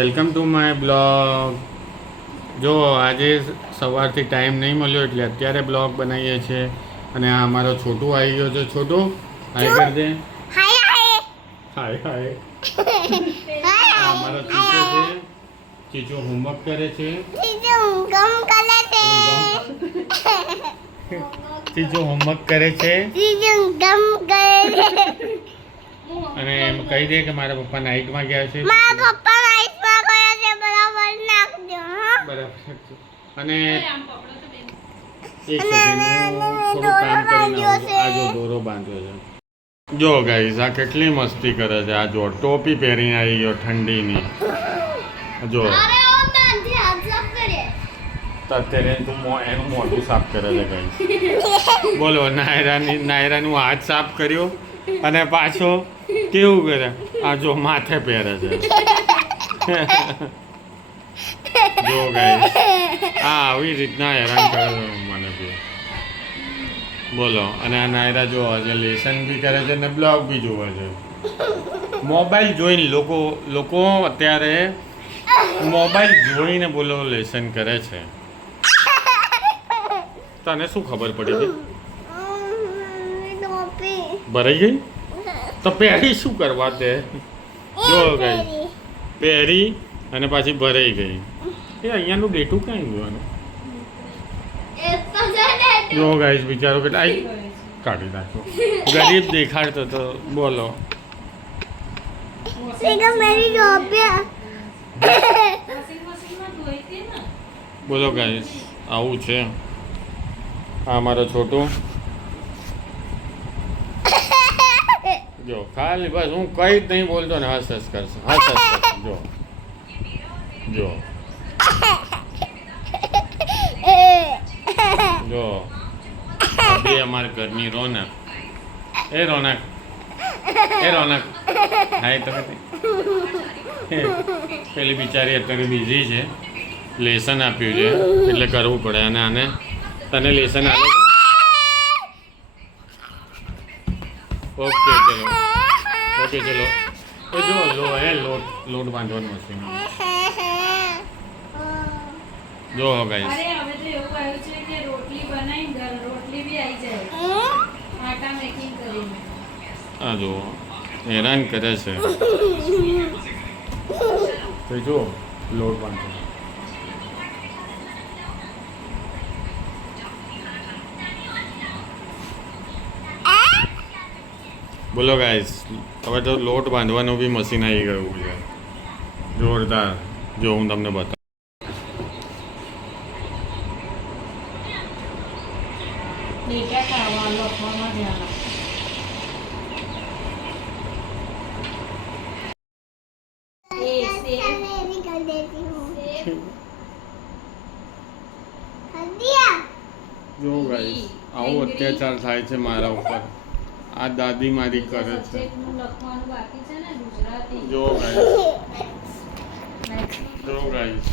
Welcome to my blog. જો આજે સવારથી ટાઈમ નહીં મળ્યો એટલે અત્યારે બ્લોગ બનાવીએ છીએ. અને આ અમારો છોટું આવી ગયો છે. છોટું હાય કર દે. હાય હાય. આ અમારો ચીચો છે. ચીચો હોમવર્ક કરે છે. ચીચો હોમવર્ક કરે છે અને એમ કહી દે કે મારા પપ્પા નાઇટમાં ગયા છે. બરાબર. અને એક સેકન્ડ હું થોડું કામ કરીને આવું. આ જો દોરો બાંધ્યો છે. જો ગાઈસ આ કેટલી મસ્તી કરે છે. આ જો ટોપી પહેરીને આવી ગયો ઠંડીની. જો અત્યારે તું એનું મોઢું સાફ કરે છે ગાઈસ. બોલો નાયરાનું હાથ સાફ કર્યો અને પાછો કેવું કરે. આ જો માથે પહેરે છે. જો ગાઈસ આ આવી રીતના હેરાન કરે છે મને બી. બોલો. અને આ નાયરા જો આજે લેસન બી કરે છે ને બ્લોગ બી જોવે છે. મોબાઈલ જોઈને લોકો અત્યારે મોબાઈલ જોઈને બોલો લેસન કરે છે. તને શું ખબર પડી ગઈ? ભરાઈ ગઈ તો પહેરી શું કરવા તે? જો ગાઈસ પહેરી અને પાછી ભરાઈ ગઈ. એ અહીંયાનું ડેટું ક્યાં જોવાનું? જો ગાઈસ બિચારો કેટલા કાઢી નાખ્યો. ગરીબ દેખાડતો તો. બોલો. બોલો ગાઈસ આવું છે. આ મારો છોટું જો ખાલી બસ હું કઈ જ નહીં બોલતો ને હસ હસ કરશે. હસ હસ કરશે. જો જો જો બે અમારા ઘરની રોનક. એ રોનક હાય તો પેલી બિચારી અત્યારે બિઝી છે. લેસન આપ્યું છે એટલે કરવું પડે. અને આને તને લેસન આપે છે? ઓકે ચલો. એ જો લોટ બાંધવાનું મશીન. જો ગાઈસ અરે હવે તો એવું આવ્યું છે કે રોટલી બનાવીને રોટલી બી આવી જાય આટા મેકિંગ કરીને. આ જો હેરાન કરે છે. તો જો લોટ બાંધો. બોલો ગાઈસ હવે તો લોટ બાંધવાનું બી મશીન આવી ગયું છે. જોરદાર. જો હું તમને બતાવું. બેટા ખાવા લખવામાં ધ્યાન આપો. જો ગાઈસ આવો અત્યાચાર થાય છે મારા ઉપર. આ દાદી મારી કરે છે. લખવાનું બાકી છે ને ગુજરાતી. જો ગાઈસ